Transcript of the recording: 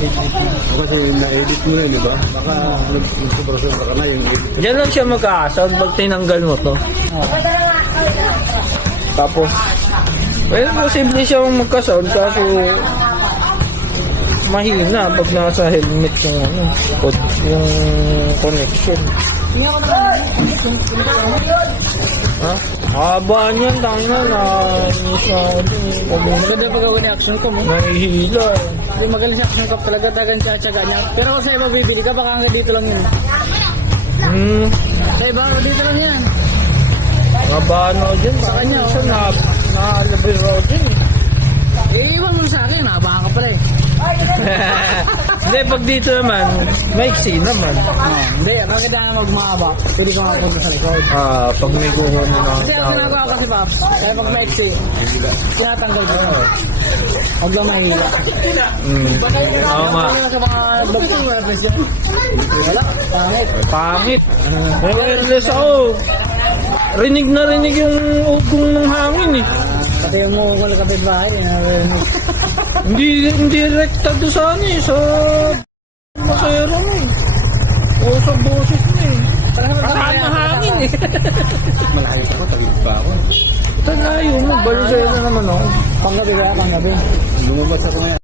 Kasi na-edit mo rin, di ba? Baka nagsubrasobra ka na yung edit. Diyan lang siya magkakasound pag tinanggal mo to. Tapos, well, posible siyang magkasound kaso mahina pag nasa helmet yung ano, yung connection. Ha? Haba niyan, tangina na inis na ako din. Maganda pag gawin yung action ko mo. Nahihila eh. Hindi magaling sa action ko talaga, tagan tsaga niya. Pero kung sa iba bibili ka, baka hanggang dito lang yun. Sa iba, dito lang yan. Mabano dyan, sa kanya siya na-libre raw dyan eh. Iiwan mo sa akin, nakabahan ka pala eh. Hindi, pag dito naman, maiksi naman. Hindi, maganda na magmahaba. Pwede ko makapunta sa likod. Pag may kuha mo na Kasi ang ginagawa ko kasi Paps, kaya pag maiksi, tinatanggal ko. Huwag lang mahila. Oo nga. Wala sa mga doktor, wala presyo. Wala, pangit. Pangit. May wireless ako. Rinig na rinig yung ugong ng hangin eh. Pati yung mukul kapit bahay, Hindi rekta doon sa ano eh. Sa masayara mo eh. O sa boses mo eh. Saan na hangin eh. Malayo ako, tawid pa ako. Ito na yun. Balusaya na naman ako. Panggabi kaya, panggabi. Lumabas ako ngayon.